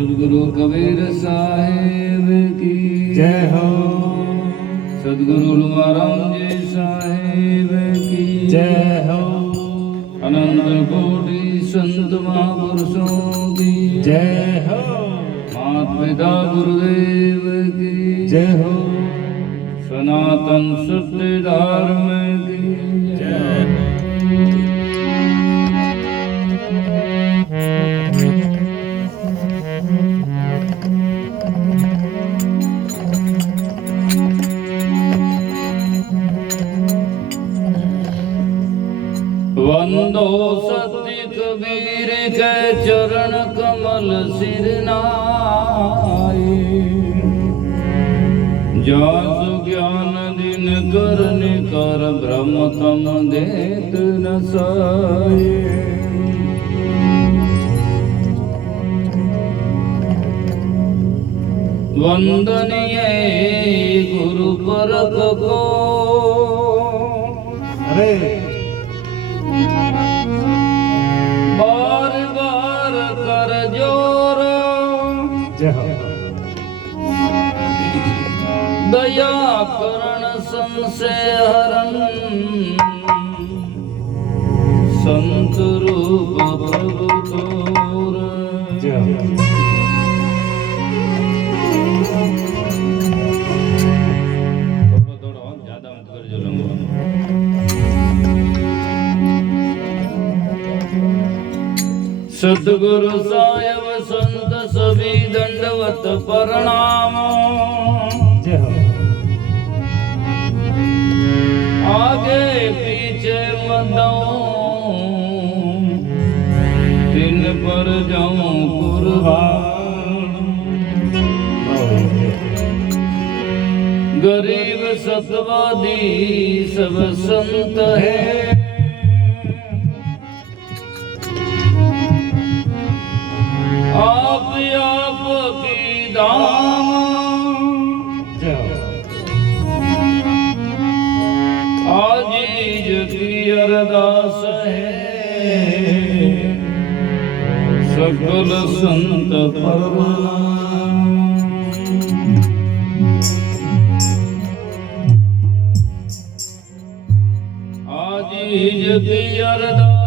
सदगुरु कबीर साहेब की जय हो। सदगुरु लुआराम जी साहेब की जय हो। अनंत कोटि संत महापुरुषों की जय हो। माता पिता गुरुदेव की जय हो। सनातन सत्य धर्म की जय हो। वंदो सत्य कबीर के चरण कमल सिर नाये, जासु ज्ञान दिन कर निकर ब्रह्म तम देत न साये। वंदनीय गुरु परक को अरे बार बार कर जोर, जय हो। दया करण संशय हरण, संत रूप प्रभु तोर। जय हो। थोड़ा और ज्यादा मत कर जो सद्गुरु साहेब संत सभी दंडवत प्रणाम। जय हो। आगे पीछे मदऊं, दिन पर जाऊं कुर्बान। गरीब सतवादी सब संत है, आप की दाम। जय हो। आजीज की अरदास है, सकल संत प्रणाम। आजीज की अरदास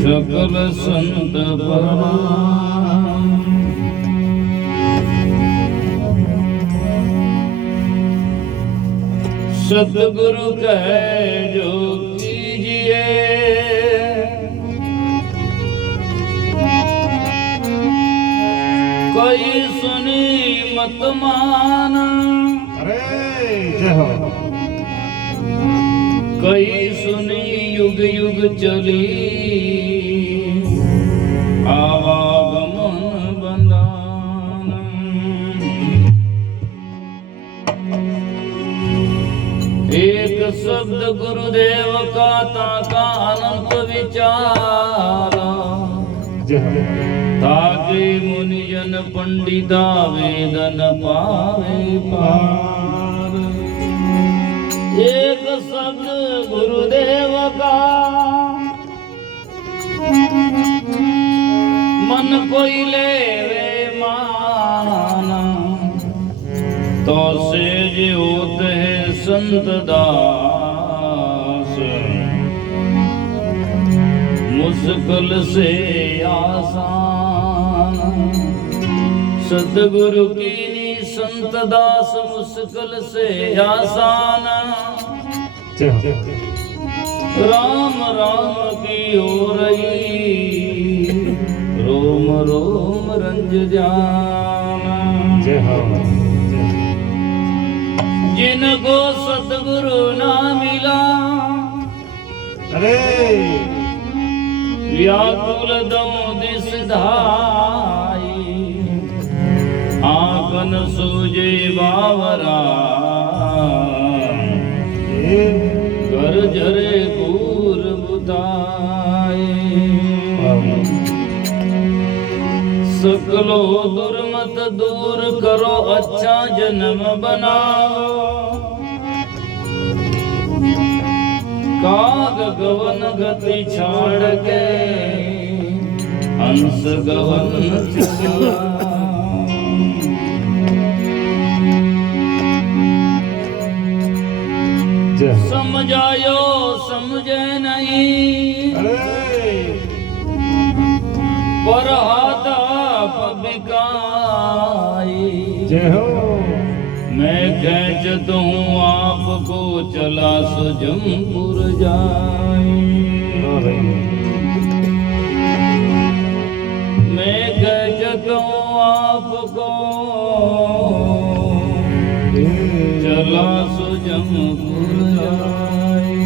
सकल संत प्रणाम। सतगुरु कहे जो कीजिए, कोई सुनी मत माना। अरे जय हो। कोई सुनी युग युग चली, आवागमन बंदान। एक शब्द गुरुदेव का ताका अनंत विचारा, जय हो। ताकि मुनिजन पंडिता वेदन पावे पार। एक शब्द गुरुदेव का मन कोई ले वे माना, तो सेज होते है संत दास, मुश्किल से आसान। सतगुरु की संत दास मुश्किल से आसान। जय हो। राम राम की हो रही, रोम रोम रंज जाना। जय हो। जिनको सतगुरु ना मिला, अरे व्याकुल दम दिस धाई, आंखन सूजे बावरा, घर झरे पूर बुताए। सकलो दुर्मत दूर करो, अच्छा जन्म बनाओ। काग गवन गति छाड़ के हंस गगन चला जय हो। समझायो समझे नहीं अरे पर हाथा पबिकाई जय हो। मैं खेचत हूँ आपको चला सुजमपुर जाए हाँ भाई। मैं खेचत हूँ आपको चला सुजमपुर जाए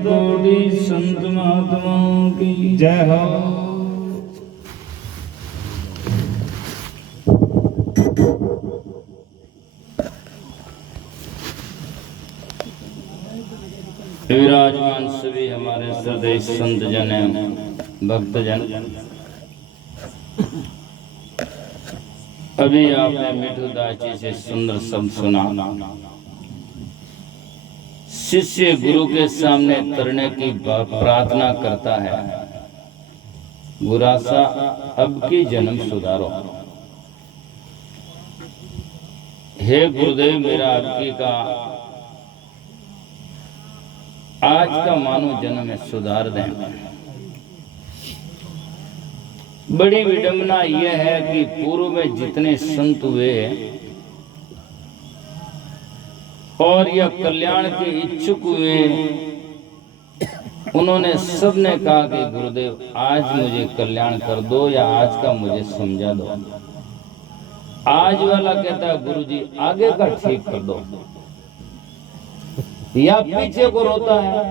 कोटि संत महात्माओं की जय हो। विराजमान सभी हमारे श्रद्धेय संत जन भक्तजन, अभी आपने मिठुदास जी से सुंदर शब्द सुना। शिष्य गुरु के सामने तरने की प्रार्थना करता है, गुरासा अब की जन्म सुधारो। हे गुरुदेव, मेरा आपकी का आज का मानव जन्म में सुधार दें। बड़ी विडंबना यह है कि पूर्व में जितने संत हुए और यह कल्याण के इच्छुक हुए, उन्होंने सबने कहा कि गुरुदेव आज मुझे कल्याण कर दो या आज का मुझे समझा दो। आज वाला कहता है गुरुजी आगे का ठीक कर दो, या पीछे को रोता है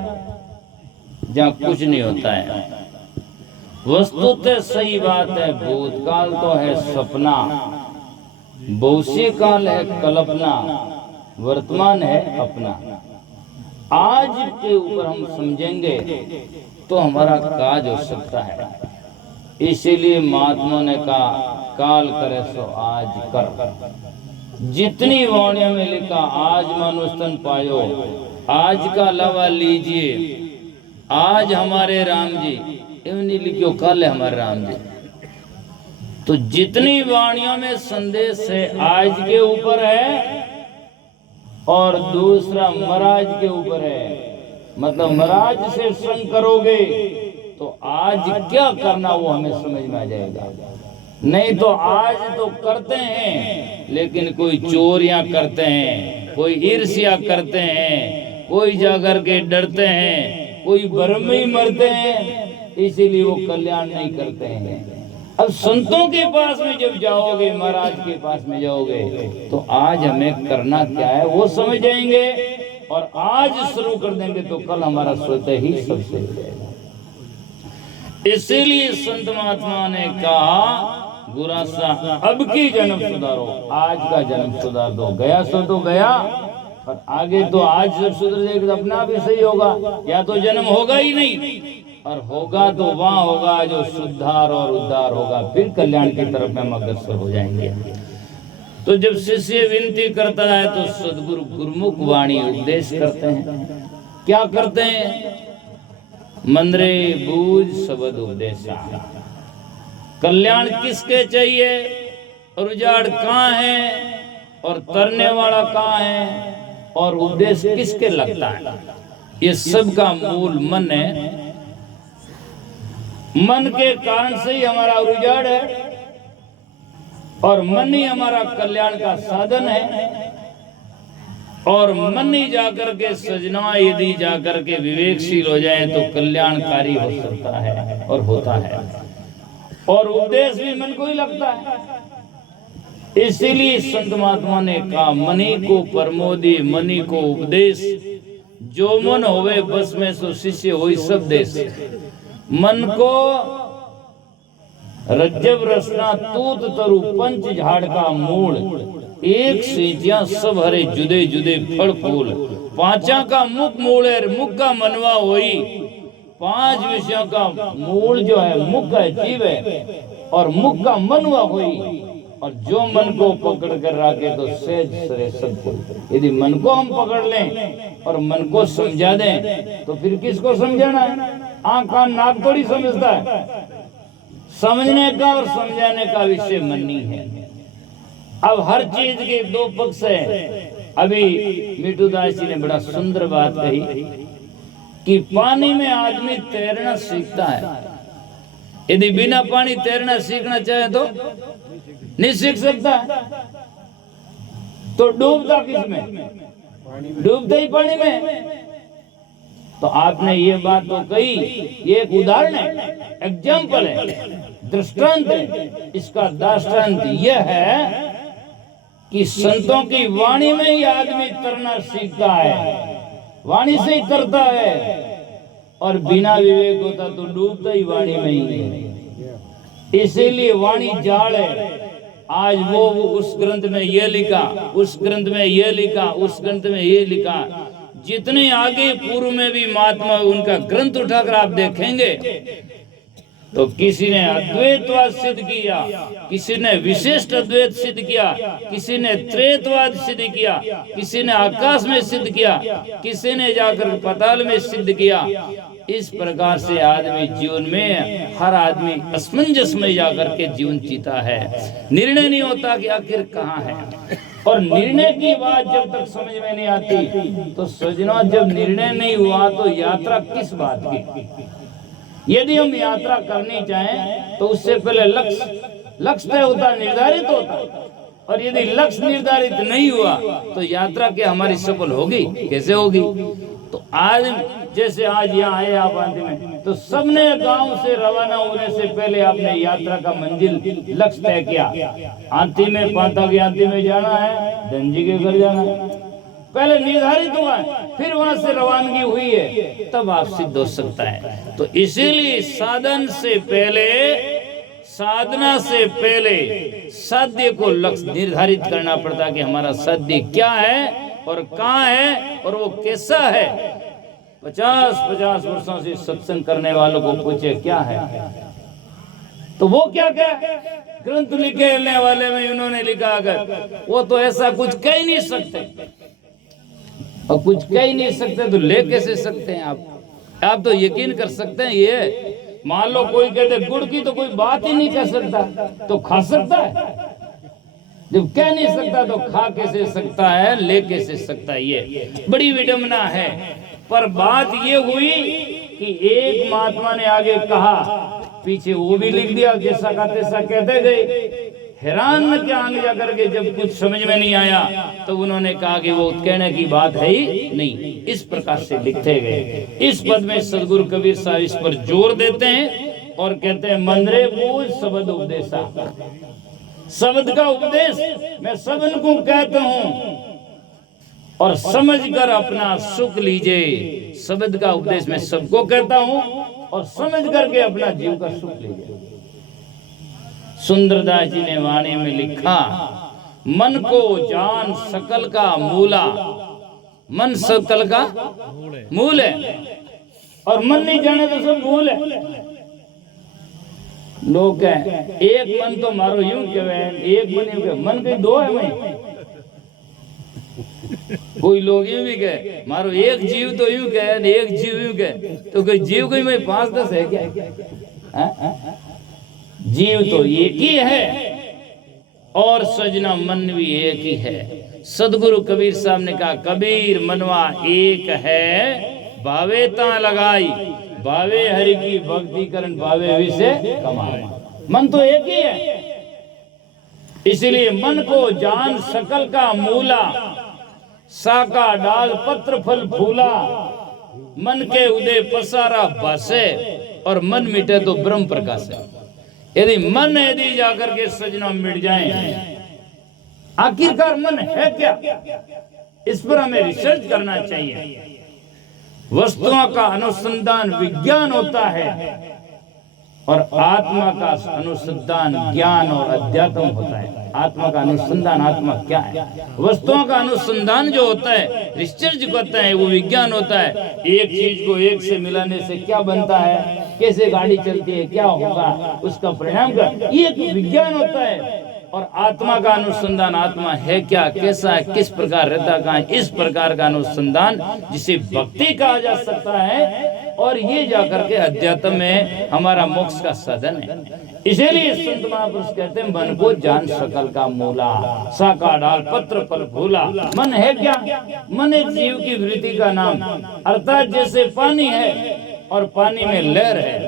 जहाँ कुछ नहीं होता है। वस्तुतः सही बात है, भूतकाल तो है सपना, भविष्य काल है कल्पना, वर्तमान है अपना। आज के ऊपर हम समझेंगे तो हमारा काज हो सकता है। इसीलिए महात्मा ने कहा काल करे सो आज कर। जितनी वाणियों में लिखा आज मनुष्यन पायो, आज का लवा लीजिए, आज हमारे राम जी, एवं नहीं लिखियो कल है हमारे राम जी। तो जितनी वाणियों में संदेश है आज के ऊपर है, और दूसरा महाराज के ऊपर है। मतलब महाराज से संग करोगे तो आज क्या करना वो हमें समझ में आ जाएगा। नहीं तो आज तो करते हैं, लेकिन कोई चोरियां करते हैं, कोई ईर्ष्या करते हैं, कोई जाकर के डरते हैं, कोई भ्रम में ही मरते हैं, इसीलिए वो कल्याण नहीं करते हैं। अब संतों के पास में जब जाओगे, महाराज के पास में जाओगे, तो आज हमें करना क्या है वो समझ जाएंगे, और आज शुरू कर देंगे तो कल हमारा स्वतः ही सब सही हो जाएगा। इसीलिए संत महात्मा ने कहा गुरासा अब की जन्म सुधारो, आज का जन्म सुधार दो। गया सो तो गया, और आगे तो आज जब सुधर जाएगा तो अपना भी सही होगा, या तो जन्म होगा ही नहीं, और होगा तो वहां होगा जो शुद्धार और उद्धार होगा, फिर कल्याण की तरफ में हम अग्रसर हो जाएंगे। तो जब शिष्य विनती करता है तो सदगुरु गुरुमुख वाणी उपदेश करते हैं। क्या करते हैं? मंदरे बूझ शब्द उपदेशा। कल्याण किसके चाहिए, और उजाड़ कहाँ है, और तरने वाला कहाँ है, और उपदेश किसके लगता है, ये सब का मूल मन है। मन के कारण से ही हमारा उजाड़ है, और मन ही हमारा कल्याण का साधन है। और मन ही जाकर के सजना यदि जाकर के विवेकशील हो जाए तो कल्याणकारी हो सकता है और होता है। और उपदेश भी मन को ही लगता है। इसीलिए संत महात्मा ने कहा मनी को परमोदी, मनी को उपदेश, जो मन होवे बस में सो शिष्य होई सब देश। मन को रज्जब रसना तूत तरु पंच झाड़ का मूल, एक सींचियां सब हरे जुदे जुदे फल फूल। पांचा का मुख मूल है, मुख का मनवा होई। पांच विषयों का मूल जो है मुख है, जीव है, और मुख का मनवा होई। और जो मन को पकड़ कर रखे तो सहज सरे सब। यदि मन को हम पकड़ लें और मन को समझा दें तो फिर किसको समझाना है? आंख कान नाक थोड़ी समझता है। समझने का और समझाने का विषय मन नहीं है। अब हर चीज के दो पक्ष है। अभी मिठुदास जी ने बड़ा सुंदर बात कही कि पानी में आदमी तैरना सीखता है। यदि बिना पानी तैरना सीखना चाहे तो नहीं सीख सकता। तो डूबता किसमें? डूबता ही पानी में। तो आपने ये बात तो कही, ये एक उदाहरण है, एग्जाम्पल है, दृष्टांत है। इसका दृष्टांत यह है कि संतों की वाणी में ही आदमी तरना सीखता है, वाणी से ही तरता है। और बिना विवेक होता तो डूबता ही वाणी में ही है। इसीलिए वाणी जाड़ है। आज वो उस ग्रंथ में ये लिखा, उस ग्रंथ में ये लिखा, उस ग्रंथ में ये लिखा। जितने आगे पूर्व में भी महात्मा उनका ग्रंथ उठाकर आप देखेंगे तो किसी ने अद्वैतवाद सिद्ध किया, किसी ने विशिष्ट अद्वैत सिद्ध किया, किसी ने त्रैतवाद सिद्ध किया, किसी ने आकाश में सिद्ध किया, किसी ने जाकर पाताल में सिद्ध किया। इस प्रकार से आदमी जीवन में हर आदमी असमंजस में जाकर के जीवन जीता है। निर्णय नहीं होता कि आखिर कहाँ है। और निर्णय की बात जब तक समझ में नहीं आती तो सज्जनों, जब निर्णय नहीं हुआ तो यात्रा किस बात की। यदि हम यात्रा करनी चाहें तो उससे पहले लक्ष्य तय होता, निर्धारित होता। और यदि लक्ष्य निर्धारित नहीं हुआ तो यात्रा क्या हमारी सफल होगी? कैसे होगी? तो आज जैसे आज यहाँ आए आप आंधी में, तो सबने गांव से रवाना होने से पहले आपने यात्रा का मंजिल लक्ष्य तय किया। आंधी में, पांता की आंधी में जाना है, धनजी के घर जाना है, पहले निर्धारित हुआ है, फिर वहां से रवानगी हुई है, तब आप सिद्ध हो सकता है। तो इसीलिए साधना से पहले साध्य को लक्ष्य निर्धारित करना पड़ता कि हमारा साध्य क्या है और कहाँ है और वो कैसा है। 50 वर्षों से सत्संग करने वालों को पूछे क्या है, तो वो क्या ग्रंथ लिखने वाले में उन्होंने लिखा, अगर वो तो ऐसा कुछ कह ही नहीं सकते, और कुछ कह ही नहीं सकते तो ले कैसे सकते हैं आप तो यकीन कर सकते हैं। ये मान लो कोई कहते गुड़ की तो कोई बात ही नहीं कह सकता, तो खा सकता है? जब कह नहीं सकता तो खा कैसे सकता है, ले कैसे सकता है? ये बड़ी विडंबना है। पर बात ये हुई कि एक महात्मा ने आगे कहा, पीछे वो भी लिख दिया, जैसा का तैसा कहते गए। हैरान न क्या आगे जाकर के जब कुछ समझ में नहीं आया तो उन्होंने कहा कि वो कहने की बात है ही नहीं। इस प्रकार से लिखते गए। इस पद में सदगुरु कबीर साहब इस पर जोर देते हैं और कहते हैं, मंदरे बोझ शब्द उपदेशा। शब्द का उपदेश मैं सबको कहता हूँ और समझकर अपना सुख लीजिए। शब्द का उपदेश मैं सबको कहता हूँ और समझ करके अपना जीव का सुख लीजिए। सुंदरदास जी ने वाणी में लिखा, मन को जान सकल का मूला। मन सकल का मूल है और मन नहीं जाने तो सब भूल है। लोग कहें एक मन तो मारो यूं कहे, एक मन यूं कहे, मन के दो है मैं। कोई लोग यूं भी कहे मारो एक जीव तो यूं कहे, एक जीव यूं कहे, तो कोई जीव कोई मैं 5-10 है क्या? जीव तो एक ही है और सजना मन भी एक ही है। सदगुरु कबीर साहब ने कहा, कबीर मनवा एक है, भावेता लगाई, भावे हरि की भक्ति करन, भावे विषय कमाए। मन तो एक ही है, इसलिए मन को जान सकल का मूला। साका डाल पत्र फल फूला, मन के उदय पसारा भासे और मन मिटे तो ब्रह्म प्रकाश है। यदि मन यदि जाकर के सजना मिट जाए, आखिरकार मन है क्या, इस पर हमें रिसर्च करना चाहिए। वस्तुओं का अनुसंधान विज्ञान होता है और आत्मा का अनुसंधान ज्ञान और अध्यात्म होता है। आत्मा का अनुसंधान, आत्मा क्या है, वस्तुओं का अनुसंधान जो होता है, रिसर्च करता है, वो विज्ञान होता है। एक चीज को एक से मिलाने से क्या बनता है, कैसे गाड़ी चलती है, क्या होगा, उसका परिणाम क्या, ये एक विज्ञान होता है। और आत्मा का अनुसंधान, आत्मा है क्या, कैसा है, किस प्रकार रहता, कहाँ, इस प्रकार का अनुसंधान जिसे भक्ति कहा जा सकता है। और ये जाकर के अध्यात्म में हमारा मोक्ष का साधन है। इसीलिए संत महापुरुष कहते हैं, मन को जान सकल का मूला। साका डाल पत्र फल फूला। मन है क्या? मन एक जीव की वृत्ति का नाम, अर्थात जैसे पानी है और पानी में लहर है,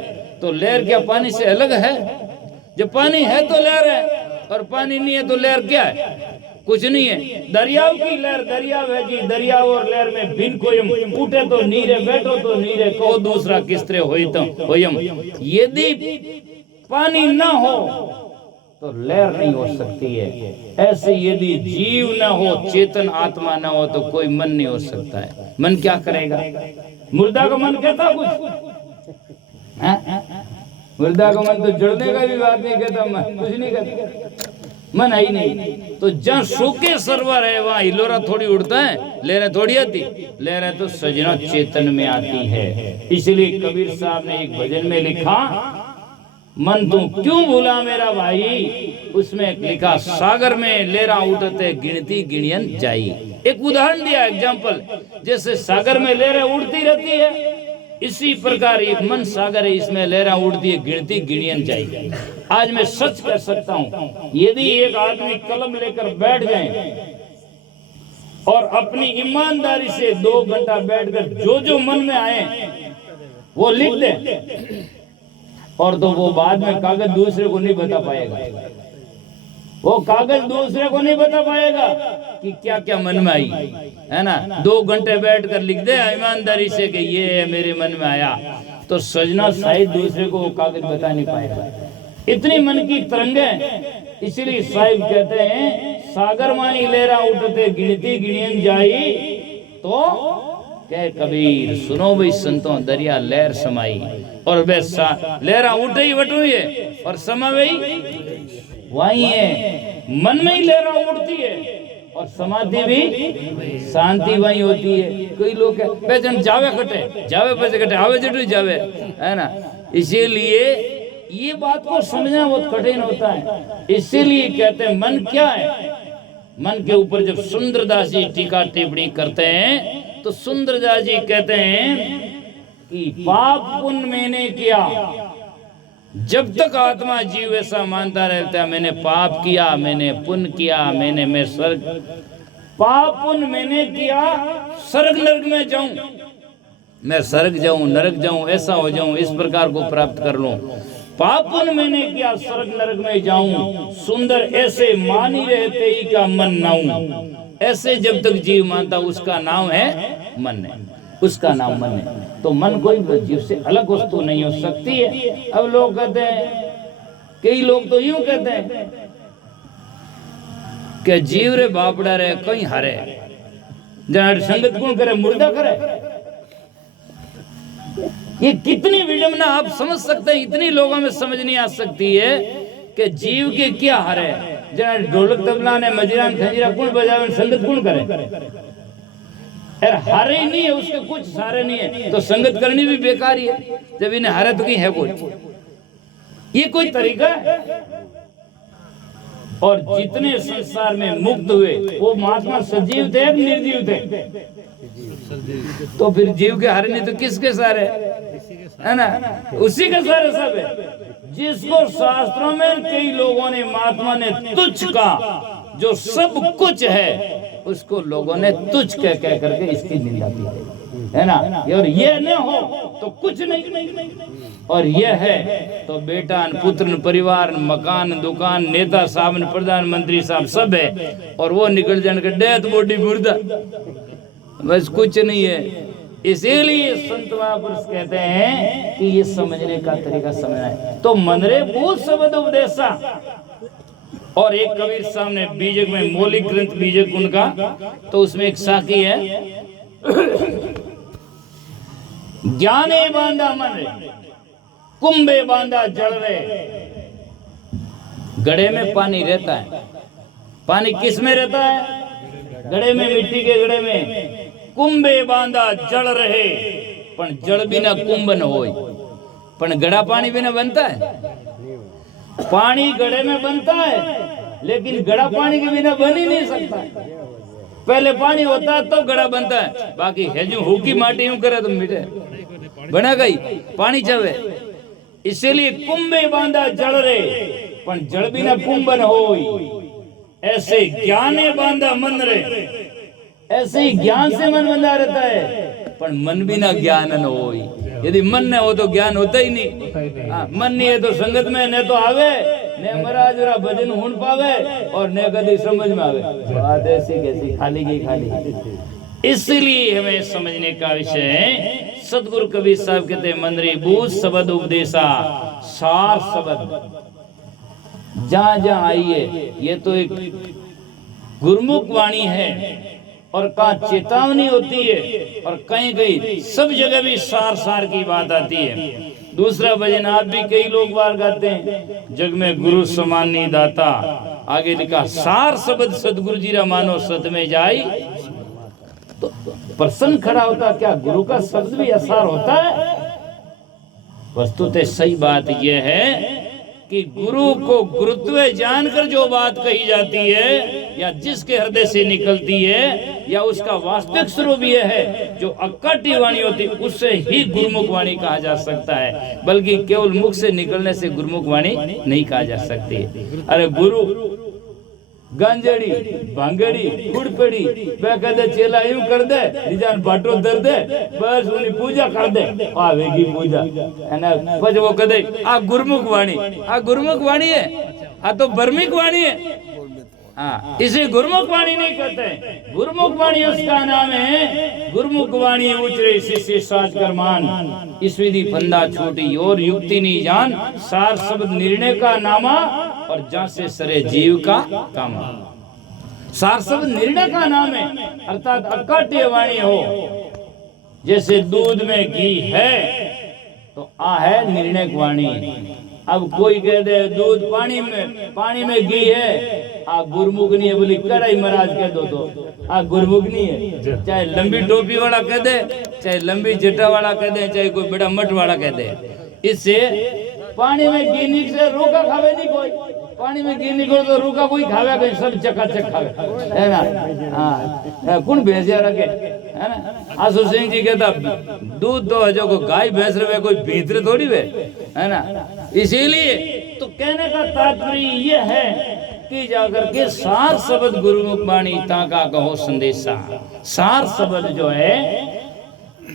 तो लहर क्या पानी से अलग है? जब पानी है तो लहर है और पानी नहीं है तो लहर क्या है? कुछ नहीं है। दरियाव की लहर दरियाव है जी, दरियाव और लहर में भिन्न कोयम, उठे तो नीरे, बैठो तो नीरे, कहो दूसरा किसरे होयम। यदि पानी ना हो तो लहर नहीं हो सकती है। ऐसे यदि जीव न हो, चेतन आत्मा न हो, तो कोई मन नहीं हो सकता है। मन क्या करेगा? मुर्दा का मन कहता कुछ? मुर्दा का मन तो जड़ने का भी बात नहीं कहता, मन कुछ नहीं कहता, मन है ही नहीं। तो जहाँ शोके सरवर है वहाँ हिलोरा थोड़ी उड़ता है, लहरें थोड़ी आती, लहरें तो सजना चेतन में आती है। इसलिए कबीर साहब ने एक भजन में लिखा, मन तू क्यों भूला मेरा भाई, उसमें लिखा सागर में लेरा उठते गिनती गिनियन जाई। एक उदाहरण दिया, एग्जाम्पल, जैसे सागर में लहरें उड़ती रहती है, इसी प्रकार एक मन सागर है, इसमें लहरें उड़ती है, गिनती गिनियन जाई। आज मैं सच कह सकता हूं, यदि एक आदमी कलम लेकर बैठ जाए और अपनी ईमानदारी से 2 घंटा बैठकर जो जो मन में आए वो लिख दे, और तो वो बाद में कागज दूसरे को नहीं बता पाएगा, वो कागज दूसरे को नहीं बता पाएगा कि क्या क्या मन में आई, है ना। 2 घंटे बैठकर लिख दे ईमानदारी से कि ये मेरे मन में आया, तो सजना शायद दूसरे को वो कागज बता नहीं पाएगा। इतनी मन की तरंगे। इसलिए साहिब कहते हैं, सागर मानी लेरा उठते गिनती गिनियन जाई, तो कह कबीर सुनो भाई संतों दरिया लहर समाई, और वे लहरा उठे ही वटुई है और समा वही वही है। मन में ही लहरा उठती है और समाधि भी शांति वही होती है। कोई लोग जन जावे कटे जावे पैसे कटे आवे जटू जावे, है ना। इसीलिए ये बात को समझना बहुत कठिन होता है। इसीलिए कहते हैं मन क्या है। मन के ऊपर जब सुंदरदास जी टीका टिप्पणी करते हैं तो सुंदरदास जी कहते हैं कि पाप पुण्य मैंने किया, जब तक आत्मा जीव ऐसा मानता रहता है मैंने पाप किया, मैंने पुण्य किया, मैं स्वर्ग पाप पुण्य मैंने किया, स्वर्ग नरक में जाऊं, मैं स्वर्ग जाऊं नरक जाऊं, ऐसा हो जाऊं, इस प्रकार को प्राप्त कर लूं। पाप पुण्य मैंने किया, स्वर्ग नरक में जाऊं, सुंदर ऐसे मानी रहते ही का मन नाऊं। ऐसे जब तक जीव मानता उसका नाम है मन है, उसका नाम मन है। तो मन कोई जीव से अलग वस्तु नहीं हो सकती है। अब लोग कहते हैं, कई लोग तो यूं कहते हैं कि जीव रे बापड़ा रे कहीं हरे, जहाँ संगत गुण करे मुर्दा करे। ये कितनी विडम्बना आप समझ सकते हैं। इतनी लोगों में समझ नहीं आ सकती है कि जीव के क्या हरे, जहाँ ढोलक तबला ने मजीरा खजीरा कुण बजावे संगत गुण करे, यार हारे ही नहीं है उसके कुछ सारे नहीं है, तो संगत करनी भी बेकार ही है जब इन्हें हारे तो कहीं है कोई। ये कोई तरीका है। और जितने संसार में मुक्त हुए वो महात्मा सजीव थे निर्जीव थे, तो फिर जीव के हारे नहीं तो किसके सारे है ना, उसी के सारे सब है। जिसको शास्त्रों में कई लोगों ने महात्मा ने तुच्छ का, जो सब कुछ है उसको लोगों ने तुच्छ कह करके इसकी निंदा की है ना। और ये न हो तो कुछ नहीं, और ये है तो बेटा पुत्र परिवार मकान दुकान नेता साहब प्रधानमंत्री साहब सब है, और वो निकल जाने के डेथ बॉडी मुर्दा, बस कुछ नहीं है। इसीलिए संत महापुरुष कहते हैं कि ये समझने का तरीका समझना है। तो मनरे बहुत शब्द उपदेशा, और एक कबीर साहब ने बीजक में मौलिक ग्रंथ बीजक उनका, तो उसमें एक साखी है, ज्ञाने बांधा मन रे कुंभे बांधा जल रे। गड़े में पानी रहता है, पानी किस में रहता है, गड़े में, मिट्टी के गड़े में। कुंभे बांधा जल रहे, पण जल बिना कुंभ न होय, पण गड़ा पानी बिना बनता है। पानी गड़े में बनता है लेकिन गड़ा पानी के बिना बन ही नहीं सकता। पहले पानी होता है तो गड़ा बनता है, बाकी है जो हुकी माटी यूं करे तो मिटे बना गई, पानी चावे। इसीलिए कुंभे बांधा जल रे, पण जल बिना कुंभ न होय। ऐसे ज्ञाने बांधा मन रे, ऐसे ही ज्ञान से मन बंधा रहता है, पर मन बिना ज्ञान न होय। यदि मन न हो तो ज्ञान होता ही नहीं। मन नहीं है तो संगत में न तो आवे, ने महाराज भजन हुन पावे, और ने कभी समझ में आवे, बात ऐसी कैसी खाली की खाली। इसलिए हमें समझने का विषय है। सतगुरु कबीर साहब कहते हैं, मंदरी बूझ शब्द उपदेशा सार शब्द। जहां जहां आइए, ये तो एक गुरमुख वाणी है, और कहाँ चेतावनी होती है और कहीं कहीं सब जगह भी सार सार की बात आती है। दूसरा भजन आप भी कई लोग बार गाते हैं, जग में गुरु समान नहीं दाता। आगे लिखा सार शब्द सदगुरु जी रा मानो सत में जाई। तो प्रसन्न खड़ा होता, क्या गुरु का शब्द भी असार होता है? वस्तुतः सही बात यह है कि गुरु को गुरुत्व जानकर जो बात कही जाती है या जिसके हृदय से निकलती है या उसका वास्तविक स्वरूप यह है जो अक्काटी वाणी होती है, उससे ही गुरुमुख वाणी कहा जा सकता है। बल्कि केवल मुख से निकलने से गुरुमुख वाणी नहीं कहा जा सकती। अरे गुरु गांजड़ी भांगड़ी गुड़पड़ी वह कहते चेला यूं कर दे, निजान बाटो दर दे, बस उन्हें पूजा कर दे, आवेगी पूजा है ना। बस वो कहते आ गुरुमुख वाणी है, आ तो बर्मिक वाणी है। हाँ, इसे गुरुमुख वाणी नहीं कहते। गुरुमुख वाणी उसका नाम है। गुरुमुख वाणी उचरे शिष्य साज कर मान, इस विधि फंदा छोटी और युक्ति नहीं जान। सार शब्द निर्णय का नामा और जहाँ से सरे जीव का कामा। सार शब्द निर्णय का नाम है, अर्थात अकाट्य वाणी हो। जैसे दूध में घी है तो आ है निर्णय वाणी। अब कोई कह दे दूध पानी में घी है, आ गुरमुख नहीं है, बोली कड़ाई महाराज कह दो तो आ गुरमुख नहीं है। चाहे लंबी टोपी वाला कह दे, चाहे लंबी जटा वाला कह दे, चाहे कोई बड़ा मठ वाला कह दे। इससे पानी में घी नहीं से रूखा खावे नहीं कोई, पानी में घी निकलो तो रूखा कोई खावे, कोई सब चकाचक खावे, है ना। हाँ, कौन भैंसिया रखे, है ना। आसू सिंह जी कहता दूध तो जो को गाय भैंस रहे कोई भीतर थोड़ी वे, है ना। इसीलिए तो कहने का तात्पर्य यह है कि जाकर के सार शब्द गुरुमुख वाणी ताका कहो संदेशा। सार शब्द जो है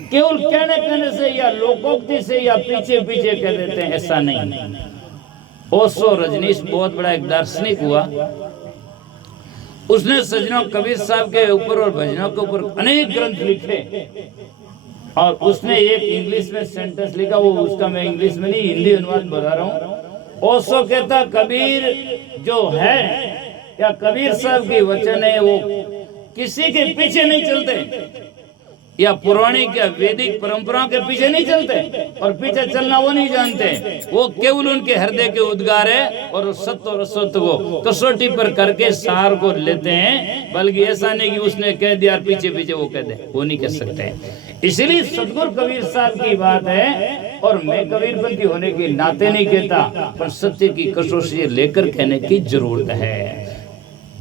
केवल कहने से या लोकोक्ति से या पीछे पीछे कह देते हैं, ऐसा नहीं। ओशो रजनीश बहुत बड़ा एक दार्शनिक हुआ। उसने सज्जनों कबीर साहब के ऊपर और भजनों के ऊपर अनेक ग्रंथ लिखे और उसने एक इंग्लिश में सेंटेंस लिखा, वो उसका मैं इंग्लिश में नहीं हिंदी अनुवाद बता रहा हूँ। ओशो कहता कबीर जो है या कबीर साहब की वचन है वो किसी के पीछे नहीं चलते या पौराणिक या वैदिक परंपराओं के पीछे नहीं चलते और पीछे चलना वो नहीं जानते। वो केवल उनके हृदय के उद्गार है और सत्य और असत्य को कसौटी पर करके सार को लेते हैं। बल्कि ऐसा नहीं कि उसने कह दिया पीछे पीछे वो कह दे, वो नहीं कह सकते। इसलिए सतगुरु कबीर साहब की बात है और मैं कबीरपंथी होने के नाते नहीं कहता, पर सत्य की कसौटी लेकर कहने की जरूरत है।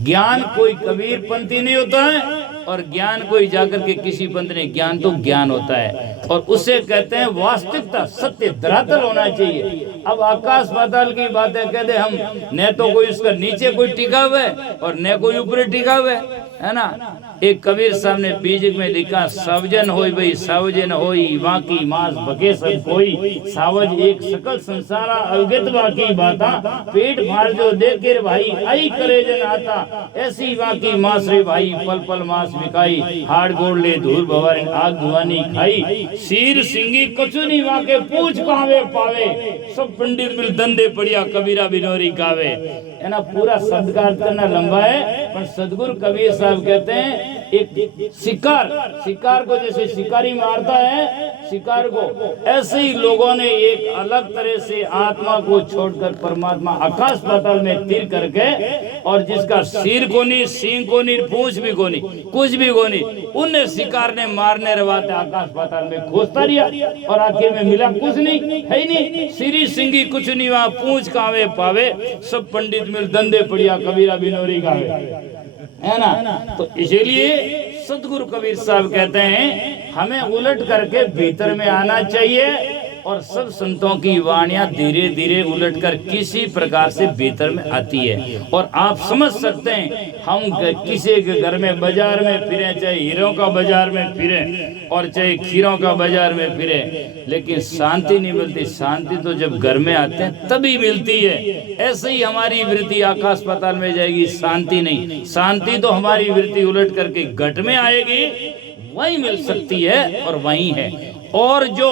ज्ञान कोई कबीरपंथी नहीं होता है और ज्ञान कोई जाकर के किसी पंथ ने, ज्ञान तो ज्ञान होता है और उसे कहते हैं वास्तविकता, सत्य धरातल होना चाहिए। अब आकाश पाताल की बातें कह दे हम, न तो कोई उसका नीचे कोई टिका हुआ है और न कोई ऊपर टिका हुआ है ना। एक कबीर साहब ने बीजक में लिखा सावजन होई भाई सावजन होई बाकी मास बके सब कोई, सावज एक सकल संसारा अवगत बाकी बाता, पेट फाड़ जो देखे भाई आई करे जन आता, ऐसी बाकी मास रे भाई पल पल मास बिकाई, हाड़ गोड़ ले धूल भवानी आग धुआनी खाई, सीर सिंगी कचुनी वाके पूछ पावे पावे, सब पंडित मिल धंधे पड़िया कबीरा बिनोरी गावे। है ना। पूरा शब्द का अर्थ करना लंबा है, पर सदगुरु कबीर साहब कहते हैं एक शिकार को जैसे शिकारी मारता है शिकार को, ऐसे ही लोगों ने एक अलग तरह से आत्मा को छोड़कर परमात्मा आकाश पाताल में तीर करके, और जिसका सिर को नहीं, सींग को नहीं, पूंछ भी को नहीं, कुछ भी को नहीं, उन्हें शिकार ने मारने रवाते आकाश पाताल में खोजता रिया और आखिर में मिला कुछ नहीं, है ही नहीं। सिरी सिंगी कुछ नहीं वहां पूंछ कावे पावे, सब पंडित मिल धंधे पड़िया कबीरा बिनोरी गावे, है ना। तो इसीलिए सतगुरु कबीर साहब कहते हैं हमें उलट करके भीतर में आना चाहिए और सब संतों की वाणियां धीरे धीरे उलट कर किसी प्रकार से भीतर में आती है। और आप समझ सकते हैं हम किसी के घर में बाजार में फिरे, चाहे हीरों का बाजार में फिरे और चाहे खीरों का बाजार में फिरे, लेकिन शांति नहीं मिलती। शांति तो जब घर में आते हैं तभी मिलती है। ऐसे ही हमारी वृत्ति आकाश पाताल में जाएगी, शांति नहीं। शांति तो हमारी वृत्ति उलट करके घट में आएगी, वही मिल सकती है और वही है। और जो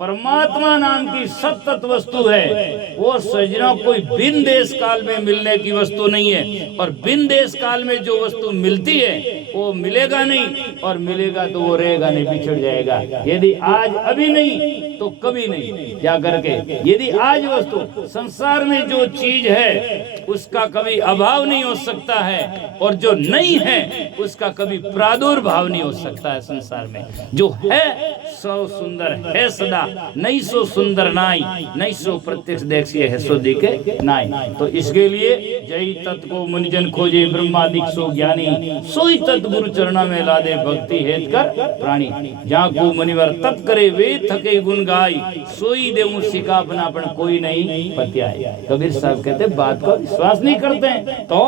परमात्मा नाम की सतत वस्तु है, वो सजना कोई बिन देश काल में मिलने की वस्तु नहीं है। और बिन देश काल में जो वस्तु मिलती है वो मिलेगा नहीं, और मिलेगा तो वो रहेगा नहीं, बिछड़ जाएगा। यदि आज अभी नहीं तो कभी नहीं। क्या करके, यदि आज वस्तु संसार में जो चीज है उसका कभी अभाव नहीं हो सकता है, और जो नहीं है उसका कभी प्रादुर्भाव नहीं हो सकता है। संसार में जो है सो सुंदर है सदा, नहीं सो सुंदर नाई, नहीं सो प्रत्यक्ष देखिए है सो दिखे नाई। तो इसके लिए जय तत्व को मुनिजन खोजे ब्रह्मादिक सो ज्ञानी, सोई तत्व गुरु चरणा में ला दे भक्ति हेत कर प्राणी। जहाँ को मुनिवर तत् करे वे थके गुण गाई, सोई देव सिखा अपनापन कोई नहीं पत्याए। कबीर साहब कहते बात का विश्वास नहीं करते हैं तो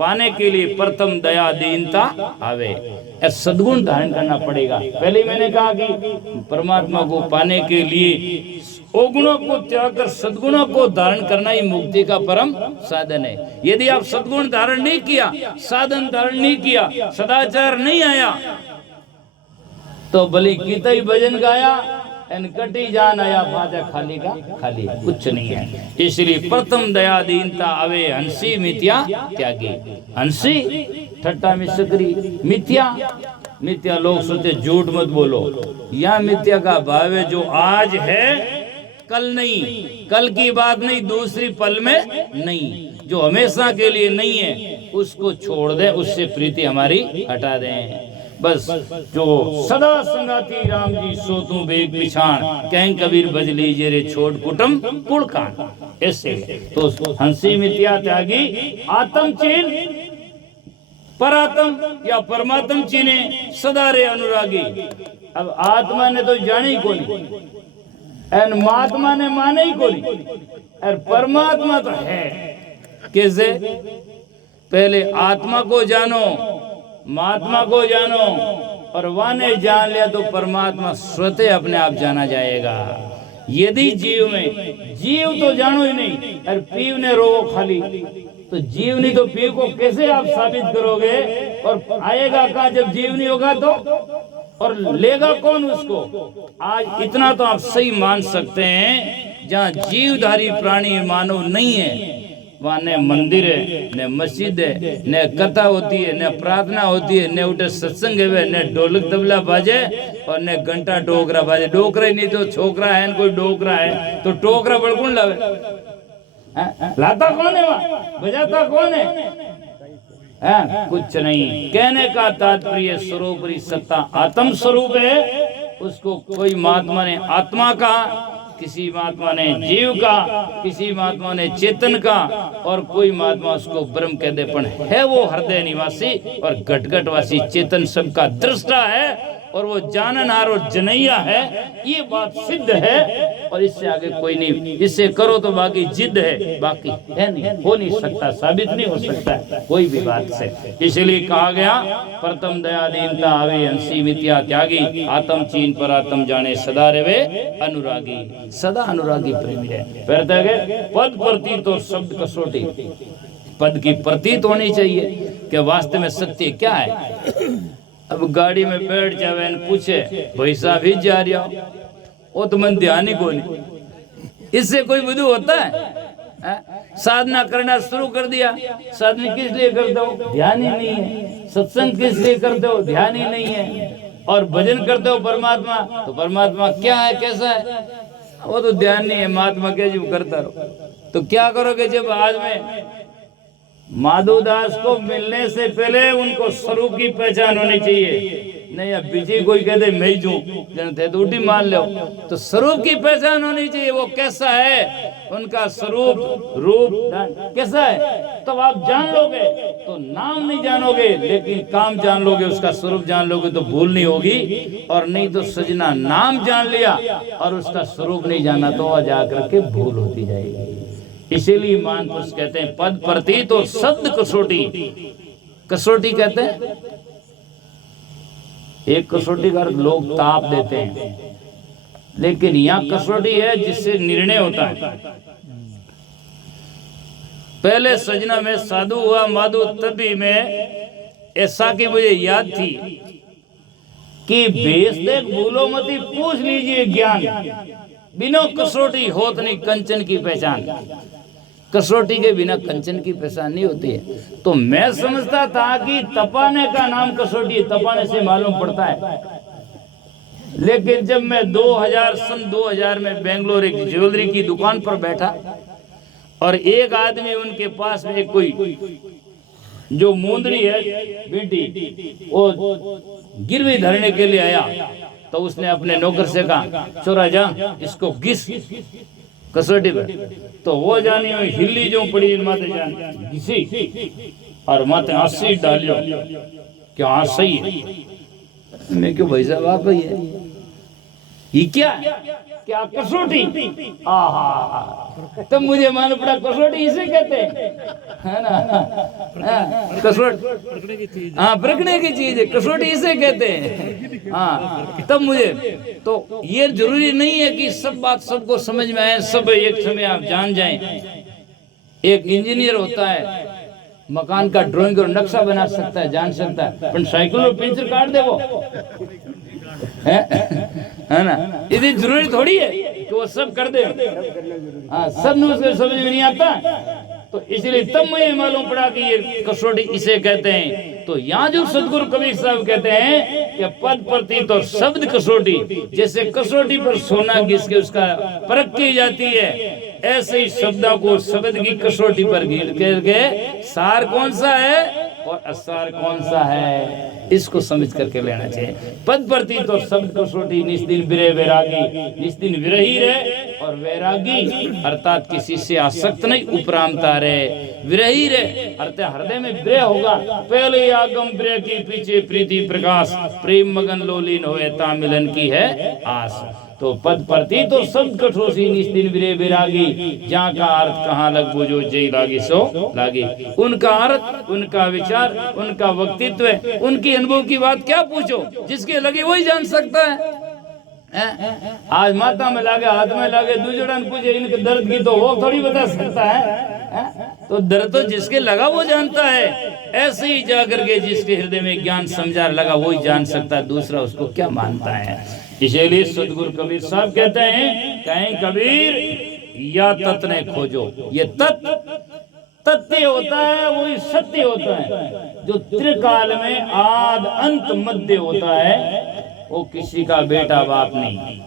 पाने के लिए प्रथम दया दीनता आवे, सद्गुण धारण करना पड़ेगा। पहले मैंने कहा कि परमात्मा को पाने के लिए अवगुणों को त्याग कर सद्गुणों को धारण करना ही मुक्ति का परम साधन है। यदि आप सद्गुण धारण नहीं किया, साधन धारण नहीं किया, सदाचार नहीं आया, तो भले कितना ही भजन गाया कटी जान आया भाजा खाली का खाली, कुछ नहीं है। इसलिए प्रथम दया दीनता आवे, हंसी मिथ्या त्यागी। हंसी ठट्टा मिसकरी, मिथ्या मिथ्या लोग सोचे झूठ मत बोलो, या मिथ्या का भाव है जो आज है कल नहीं, कल की बात नहीं, दूसरी पल में नहीं, जो हमेशा के लिए नहीं है उसको छोड़ दे, उससे प्रीति हमारी हटा दें। बस जो सदा संगाती राम जी सो तू बेग पिछाण, कहीं कबीर बज लीजिए रे छोड़ कुटुम कुड़कान। ऐसे तो हंसी मिथ्या त्यागी, आत्म चीन परात्म या परमात्म चीने सदा रे अनुरागी। अब आत्मा ने तो जानी को नहीं, और महात्मा ने माने ही को नहीं, और परमात्मा तो है। कैसे? पहले आत्मा को जानो, महात्मा को जानो, और वाने जान लिया तो परमात्मा स्वतः अपने आप जाना जाएगा। यदि जीव में, जीव तो जानो ही नहीं, और पीव ने रो खाली, तो जीव नहीं तो पीव को कैसे आप साबित करोगे? और आएगा कहाँ जब जीव नहीं होगा तो, और लेगा कौन उसको? आज इतना तो आप सही मान सकते हैं, जहाँ जीवधारी प्राणी मानव नहीं है वहाँ न मंदिर है, न मस्जिद है, न कथा होती है, न प्रार्थना होती है, न उठे सत्संग है, न ढोलक तबला बाजे और न घंटा डोकरा बाजे। डोकरा ही नहीं तो छोकरा है, कोई डोकरा है तो टोकरा बड़कुन लावे, लाता कौन है वहाँ, बजाता कौन है? कुछ नहीं। कहने का तात्पर्य स्वरूपरी सत्ता आत्म स्वरूप है, उसको कोई महात्मा ने आत्मा का, किसी महात्मा ने जीव का, किसी महात्मा ने चेतन का, और कोई महात्मा उसको ब्रह्म कह दे, पण है वो हृदय निवासी और घट वासी चेतन सबका दृष्टा है, और वो जाननहार और जनैया है। ये बात सिद्ध है, और इससे आगे कोई नहीं। इससे करो तो बाकी जिद है, बाकी है नहीं, हो नहीं सकता, साबित नहीं हो सकता कोई भी बात से। इसलिए कहा गया प्रथम दया दीनता आवे, हंसी मिथ्या त्यागी, आत्म चीन पर आत्म जाने सदा रवे अनुरागी। सदा अनुरागी प्रेमी है। फिर पद प्रतीत और शब्द कसौटी, पद की प्रतीत होनी चाहिए कि वास्तव में सत्य क्या है। अब गाड़ी में बैठ जावे न पूछे भाई साहब ही जा रहा हो, वो तो मन ध्यान ही को नहीं, इससे कोई बुद्धू होता है? साधना करना शुरू कर दिया, साधना किस लिए करते हो? ध्यान ही नहीं है। सत्संग किस लिए करते हो? ध्यान ही नहीं है। और भजन करते हो परमात्मा, तो परमात्मा क्या है, कैसा है, वो तो ध्यान नहीं है। महात्मा के जो करता रहो, तो क्या करोगे? जब आज में माधोदास को मिलने से पहले उनको स्वरूप की पहचान होनी चाहिए। नहीं अब बीजी कोई कहते मैं ही जनते तो उल्टी मान लो, तो स्वरूप की पहचान होनी चाहिए। वो कैसा है, उनका स्वरूप रूप कैसा है, तो आप जान लोगे। तो नाम नहीं जानोगे लेकिन काम जान लोगे, उसका स्वरूप जान लोगे तो भूल नहीं होगी। और नहीं तो सजना नाम जान लिया और उसका स्वरूप नहीं जाना तो वह जाकर के भूल होती जाएगी। इसीलिए मान पुरुष कहते हैं पद प्रतीत और शब्द कसौटी। कसौटी कहते हैं एक कसौटी का लोग ताप देते हैं, लेकिन यहाँ कसौटी है जिससे निर्णय होता है। पहले सजना में साधु हुआ माधु, तभी में ऐसा की मुझे याद थी कि भेष देख भूलो मती, पूछ लीजिए ज्ञान। बिना कसौटी होत नहीं कंचन की पहचान। कसौटी के बिना कंचन की पहचान नहीं होती है। तो मैं समझता था कि तपाने का नाम कसौटी है, तपाने से मालूम पड़ता है। लेकिन जब मैं सन 2000 में बेंगलोर एक ज्वेलरी की दुकान पर बैठा और एक आदमी उनके पास में कोई जो मुंदरी है बेटी वो गिरवी धरने के लिए आया, तो उसने अपने नौकर से कहा चोरा जा इसको घिस कसौटी पर। तो वो जानी हुई हिल्ली जो पड़ी माते जान घिसी और माते 80 डालियो क्या हाँ सही है। मैं क्यों भाई साहब आप है ये क्या कसौटी? आहा, तब मुझे मालूम पड़ा कसौटी इसे कहते है ना, कसौटी हाँ परखने की चीज है, कसौटी इसे कहते हैं। हाँ तब मुझे तो ये जरूरी नहीं है कि सब बात सबको समझ में आए, सब एक समय आप जान जाएं। एक इंजीनियर होता है मकान का ड्राइंग और नक्शा बना सकता है, जान सकता है, पर साइकिल और पिंचर काट दे वो है ना। इतनी जरूरी थोड़ी है कि वो सब कर दे। हाँ सब ने उसको समझ में नहीं आता। तो इसलिए तब मुझे मालूम पड़ा कि ये कसौटी इसे कहते हैं। तो यहाँ जो सदगुरु कबीर साहब कहते हैं कि पद प्रतीत और शब्द कसौटी, जैसे कसौटी पर सोना घिस के उसका परख की जाती है, ऐसे ही शब्दों को शब्द की कसौटी पर घिस करके सार कौन सा है और असार कौन सा है, इसको समझ करके लेना चाहिए। पद प्रतीत और शब्द कसौटी निस्दिन विरह वैरागी, निस्दिन विरही रहे और वैरागी अर्थात किसी से आसक्त नहीं, उपरामता रहे, विरही रहे अर्थात हृदय में विरह होगा। पहले आगम विरह की पीछे प्रीति प्रकाश, प्रेम मगन लोलीन होए ता मिलन की है आस। तो पद प्रतीत तो शब्द कठोसी निस्दिन विरह वैरागी, जहाँ का अर्थ कहाँ लग बुझो जय लागी सो लागी। उनका अर्थ, उनका विचार, उनका व्यक्तित्व, उनकी अनुभव की बात क्या पूछो, जिसके लगे वही जान सकता है। आज माथा में लागे, हाथ में लागे, दूसरे पूछे इनके दर्द की, तो वो थोड़ी बता सकता है। तो दर्द तो जिसके लगा वो जानता है। ऐसे ही जाकर के जिसके हृदय में ज्ञान समझा लगा वही जान सकता है, दूसरा उसको क्या मानता है। इसीलिए सदगुरु कबीर साहब कहते हैं, कहें कबीर या तत् ने खोजो। ये तथ्य होता है, वही सत्य होता है जो त्रिकाल में आद अंत मध्य होता है। वो किसी का बेटा बाप नहीं।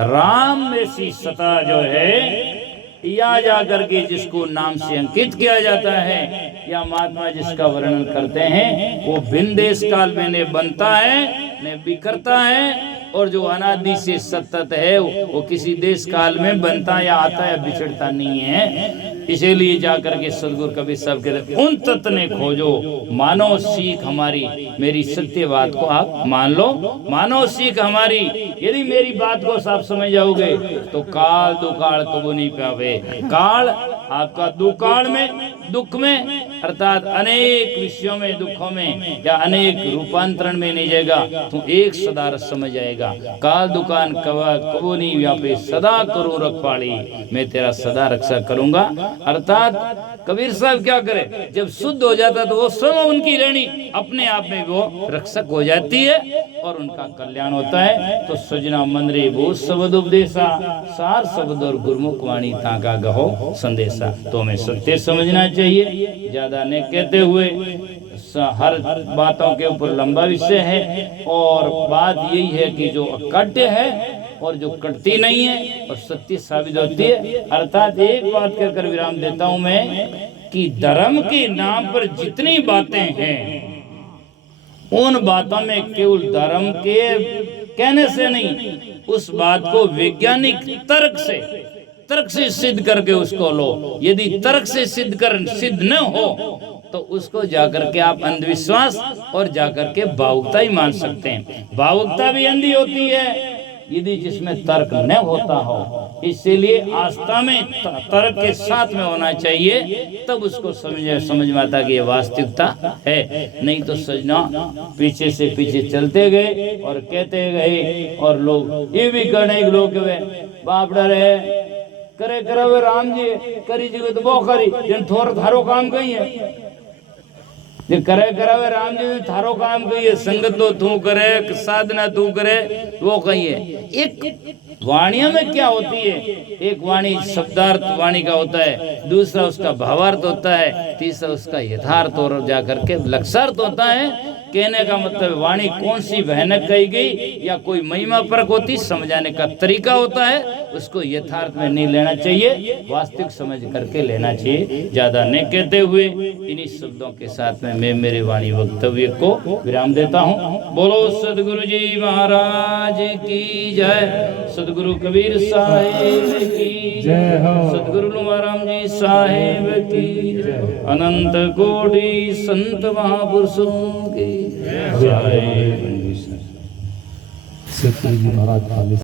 राम ऐसी सता जो है या जाकर के जिसको नाम से अंकित किया जाता है या महात्मा जिसका वर्णन करते हैं, वो भिन्न देश काल में ने बनता है ने बिखरता है, और जो अनादि से सतत है वो किसी देश काल में बनता या आता या बिछड़ता नहीं है। इसीलिए जाकर के सदगुरु कबीर साहब कहते हैं, उन तत्व ने खोजो, मानो सीख हमारी, मेरी सत्य बात को आप मान लो, मानो सीख हमारी। यदि मेरी बात को आप समझ जाओगे तो काल दुकाल कबू नहीं पावे। काल आपका दुकाल में, दुख में अर्थात अनेक विषयों में, दुखों में या अनेक रूपांतरण में नहीं जाएगा, तू एक सदा समझ जाएगा। काल दुकान कबू नहीं व्यापे, सदा करूं रखवाली, मैं तेरा सदा रक्षा करूंगा। अर्थात कबीर साहब क्या करे, जब शुद्ध हो जाता तो वो स्वयं उनकी रहनी अपने आप में वो रक्षक हो जाती है और उनका कल्याण होता है। तो सजना मंदरे भूत शब्द उपदेशा, सार शब्द और गुरुमुख वाणी ताका गहो संदेशा। तो हमें सत्य समझना चाहिए, ज्यादा नहीं कहते हुए। हर बातों के ऊपर लंबा विषय है और बात यही है कि जो अकट्य है और जो कटती नहीं है और सत्य साबित होती है। अर्थात एक बात कहकर विराम देता हूं मैं कि धर्म के नाम पर जितनी बातें हैं उन बातों में केवल धर्म के कहने से नहीं, उस बात को वैज्ञानिक तर्क से सिद्ध करके उसको लो। यदि तर्क से सिद्ध न हो तो उसको जाकर के आप अंधविश्वास और जाकर के भावुकता ही मान सकते हैं। भावुकता भी अंधी होती है यदि जिसमें तर्क न होता हो। इसलिए आस्था में तर्क के साथ में होना चाहिए, तब उसको समझ में आता कि ये वास्तविकता है। नहीं तो सजना पीछे से पीछे चलते गए और कहते गए, और लोग ये भी करने लोग बाप डरे करे करे राम जी करी जी तो वो करी, थोड़ा थारो काम कहीं है जे करे करावे राम जी ने थारो काम कहिए, संगत तो तू करे, साधना तू करे, वो कहिए। एक वाणियों में क्या होती है, एक वाणी शब्दार्थ वाणी का होता है, दूसरा उसका भावार्थ होता है, तीसरा उसका यथार्थ और जाकर के लक्ष्यार्थ होता है। कहने का मतलब वाणी कौन सी भयानक कही गई या कोई महिमा परक होती, समझाने का तरीका होता है, उसको यथार्थ में नहीं लेना चाहिए, वास्तविक समझ करके लेना चाहिए। ज्यादा नहीं कहते हुए इन्हीं शब्दों के साथ में मैं मेरे वाणी वक्तव्य को विराम देता हूँ। बोलो सदगुरु जी महाराज की जय, सदगुरु कबीर साहिब की जय हो। सदगुरु लुमाराम जी साहिब की जय, अनंत कोटि संत महापुरुषों की जय। सतगुरु जी महाराज खाली